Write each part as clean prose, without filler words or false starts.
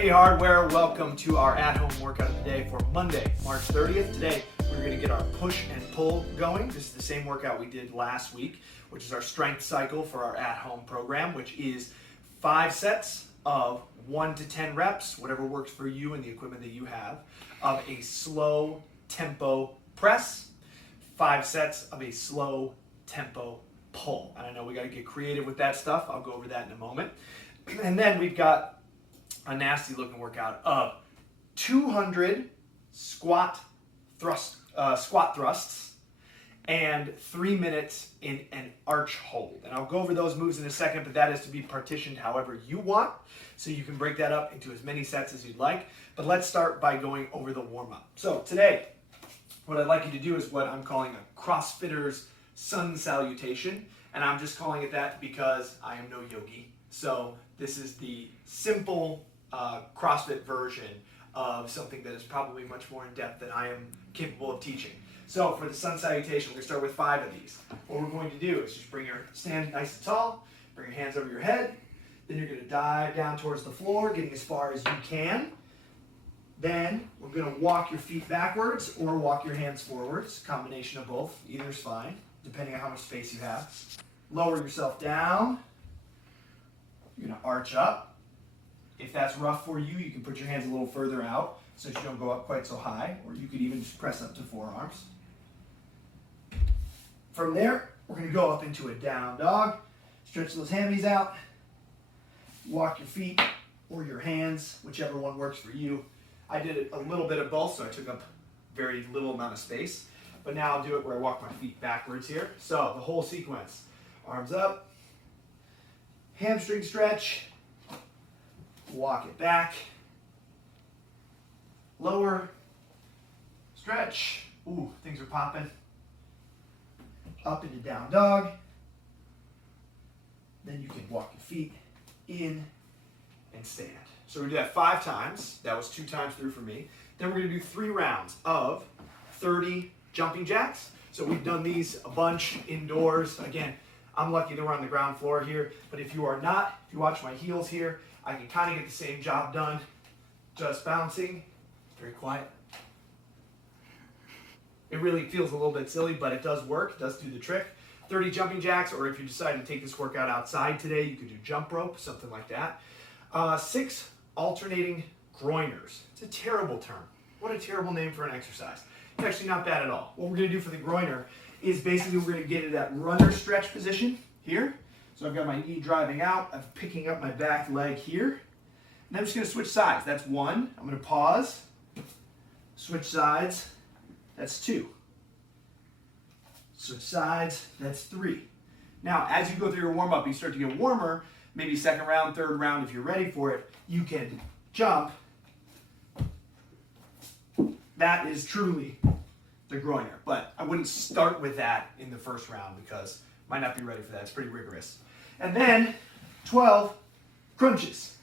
Hey Hardware, welcome to our at-home workout of the day for Monday, March 30th. Today, we're going to get our push and pull going. This is the same workout we did last week, which is our strength cycle for our at-home program, which is 5 sets of 1 to 10 reps, whatever works for you and the equipment that you have, of a slow tempo press, 5 sets of a slow tempo pull. And I know we got to get creative with that stuff. I'll go over that in a moment. And then we've got a nasty looking workout of 200 squat thrusts and 3 minutes in an arch hold. And I'll go over those moves in a second, but that is to be partitioned however you want. So you can break that up into as many sets as you'd like. But let's start by going over the warm-up. So today, what I'd like you to do is what I'm calling a CrossFitter's sun salutation. And I'm just calling it that because I am no yogi. So this is the simple CrossFit version of something that is probably much more in depth than I am capable of teaching. So for the sun salutation, we're going to start with 5 of these. What we're going to do is just stand nice and tall, bring your hands over your head, then you're going to dive down towards the floor, getting as far as you can. Then we're going to walk your feet backwards or walk your hands forwards, combination of both, either is fine, depending on how much space you have. Lower yourself down, you're going to arch up. If that's rough for you, you can put your hands a little further out so that you don't go up quite so high, or you could even just press up to forearms. From there, we're going to go up into a down dog. Stretch those hammies out. Walk your feet or your hands, whichever one works for you. I did a little bit of both, so I took up very little amount of space. But now I'll do it where I walk my feet backwards here. So the whole sequence. Arms up. Hamstring stretch. Walk it back, lower, stretch, ooh, things are popping, up into down dog, then you can walk your feet in and stand. So we do that 5 times, that was 2 times through for me. Then we're going to do 3 rounds of 30 jumping jacks. So we've done these a bunch indoors. Again, I'm lucky that we're on the ground floor here, but if you are not, if you watch my heels here, I can kind of get the same job done, just bouncing, very quiet. It really feels a little bit silly, but it does work, it does do the trick. 30 jumping jacks, or if you decide to take this workout outside today, you could do jump rope, something like that. 6 alternating groiners. It's a terrible term. What a terrible name for an exercise. It's actually not bad at all. What we're going to do for the groiner is basically we're going to get into that runner stretch position here. So I've got my knee driving out, I'm picking up my back leg here. And I'm just going to switch sides. That's 1. I'm going to pause, switch sides, that's 2. Switch sides, that's 3. Now, as you go through your warm-up, you start to get warmer, maybe 2nd round, 3rd round, if you're ready for it, you can jump. That is truly the groiner, but I wouldn't start with that in the 1st round because I might not be ready for that. It's pretty rigorous. And then 12 crunches.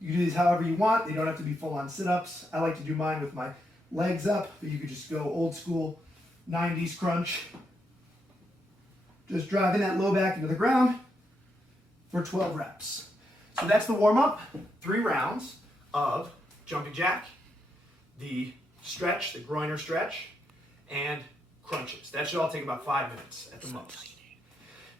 You can do these however you want. They don't have to be full-on sit-ups. I like to do mine with my legs up, but you could just go old school 90s crunch. Just driving that low back into the ground for 12 reps. So that's the warm-up. 3 rounds of jumping jack, the stretch, the groiner stretch, and crunches. That should all take about 5 minutes at the most.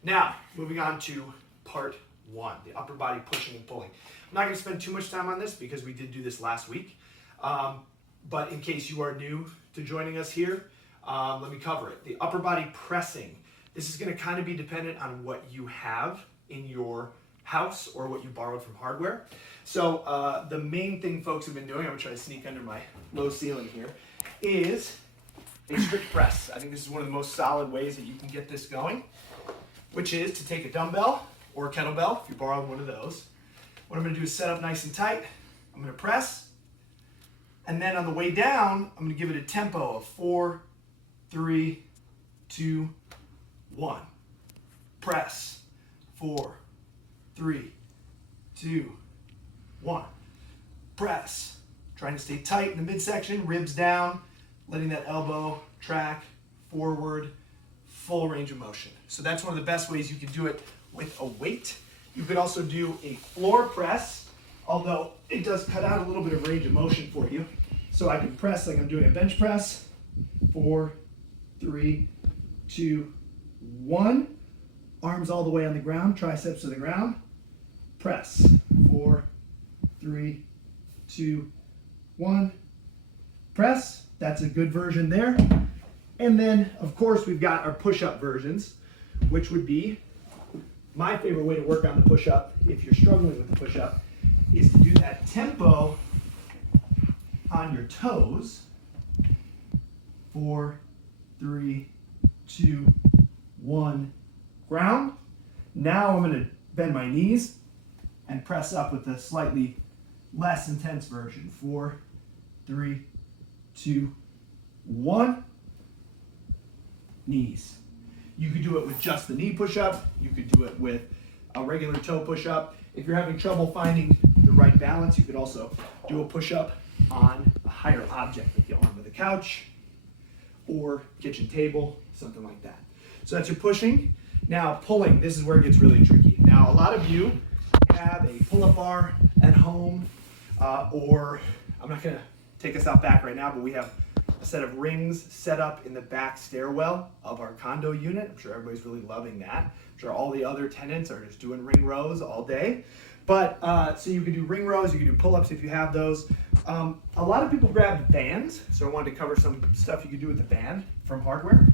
Now, moving on to part 1, the upper body pushing and pulling. I'm not going to spend too much time on this because we did do this last week. But in case you are new to joining us here, let me cover it. The upper body pressing. This is going to kind of be dependent on what you have in your house or what you borrowed from hardware. So the main thing folks have been doing, I'm going to try to sneak under my low ceiling here, is a strict press. I think this is one of the most solid ways that you can get this going, which is to take a dumbbell or a kettlebell, if you borrowed one of those. What I'm going to do is set up nice and tight. I'm going to press, and then on the way down, I'm going to give it a tempo of 4, 3, 2, 1. Press, 4, 3, 2, 1. Press. Trying to stay tight in the midsection, ribs down, letting that elbow track forward, full range of motion. So that's one of the best ways you can do it with a weight. You could also do a floor press although it does cut out a little bit of range of motion for you. So I can press like I'm doing a bench press. 4, 3, 2, 1. Arms all the way on the ground, triceps to the ground. Press. 4, 3, 2, 1. Press. That's a good version there. And then, of course, we've got our push-up versions, which would be my favorite way to work on the push-up, if you're struggling with the push-up, is to do that tempo on your toes. 4, 3, 2, 1, ground. Now I'm going to bend my knees and press up with a slightly less intense version. 4, 3, 2, 1. Knees. You could do it with just the knee push-up. You could do it with a regular toe push-up. If you're having trouble finding the right balance, you could also do a push-up on a higher object, like the arm of the couch or kitchen table, something like that. So that's your pushing. Now pulling, this is where it gets really tricky. Now a lot of you have a pull-up bar at home, or I'm not gonna take us out back right now, but we have a set of rings set up in the back stairwell of our condo unit. I'm sure everybody's really loving that. I'm sure all the other tenants are just doing ring rows all day. But so you can do ring rows, you can do pull-ups if you have those. A lot of people grab bands, so I wanted to cover some stuff you can do with the band from hardware.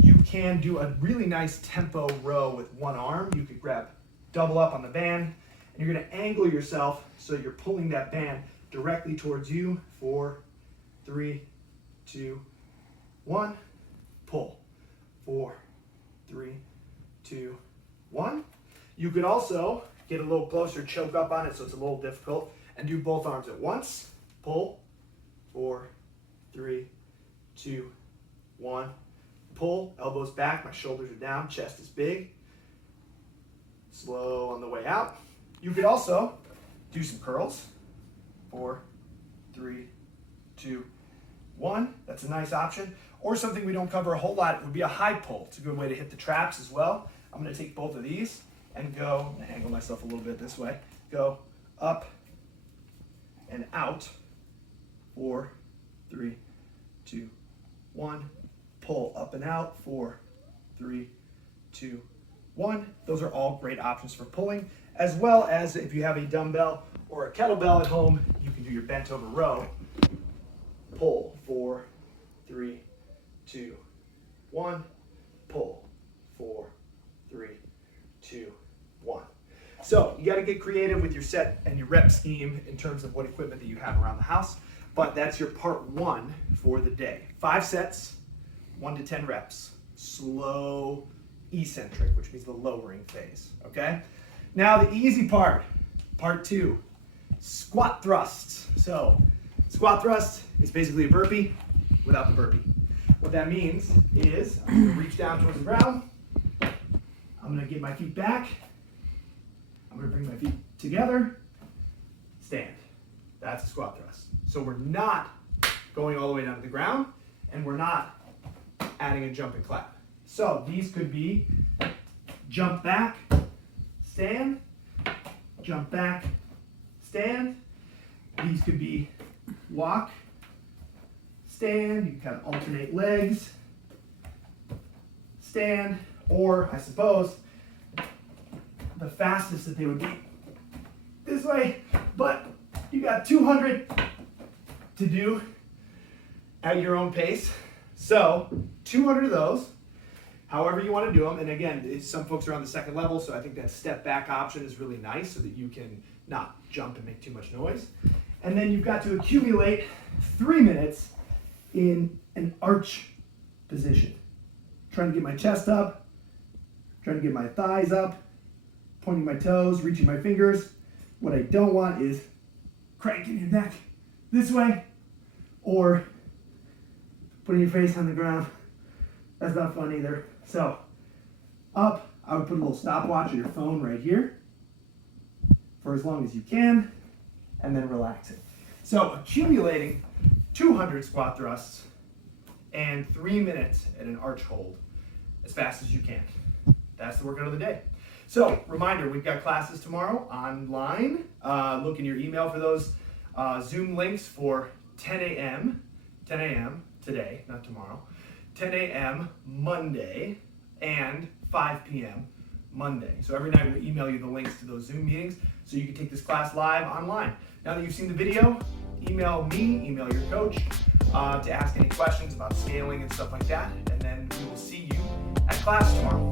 You can do a really nice tempo row with one arm. You could grab double up on the band, and you're gonna angle yourself so you're pulling that band directly towards you. 4, 3, 2, 1, pull. 4, 3, 2, 1. You could also get a little closer, choke up on it so it's a little difficult, and do both arms at once. Pull. 4, 3, 2, 1. Pull. Elbows back, my shoulders are down, chest is big. Slow on the way out. You could also do some curls. 4, 3, 2, 1. That's a nice option. Or something we don't cover a whole lot would be a high pull. It's a good way to hit the traps as well. I'm going to take both of these and go, I'm going to angle myself a little bit this way. Go up and out. 4, 3, 2, 1. Pull up and out. 4, 3, 2, 1. Those are all great options for pulling, as well as if you have a dumbbell or a kettlebell at home, you can do your bent over row. Pull. 4, 3, 2, 1. Pull. 4, 3, 2, 1. So you got to get creative with your set and your rep scheme in terms of what equipment that you have around the house. But that's your part 1 for the day. 5 sets, 1 to 10 reps. Slow eccentric, which means the lowering phase. Okay? Now the easy part, part 2, squat thrusts. So squat thrust is basically a burpee without the burpee. What that means is I'm going to reach down towards the ground. I'm going to get my feet back. I'm going to bring my feet together. Stand. That's a squat thrust. So we're not going all the way down to the ground, and we're not adding a jump and clap. So these could be jump back, stand, jump back, stand. These could be walk, stand. You can kind of alternate legs, stand, or I suppose the fastest that they would be this way, but you got 200 to do at your own pace. So 200 of those, however you want to do them. And again, some folks are on the second level, so I think that step back option is really nice so that you can not jump and make too much noise. And then you've got to accumulate 3 minutes in an arch position. Trying to get my chest up, trying to get my thighs up, pointing my toes, reaching my fingers. What I don't want is cranking your neck this way or putting your face on the ground. That's not fun either. So up, I would put a little stopwatch on your phone right here for as long as you can, and then relax it. So accumulating 200 squat thrusts and 3 minutes at an arch hold as fast as you can. That's the workout of the day. So, reminder, we've got classes tomorrow online. Look in your email for those Zoom links for 10 a.m. today, not tomorrow, 10 a.m. Monday, and 5 p.m. Monday. So every night we'll email you the links to those Zoom meetings so you can take this class live online. Now that you've seen the video, email me, email your coach to ask any questions about scaling and stuff like that, and then we will see you at class tomorrow.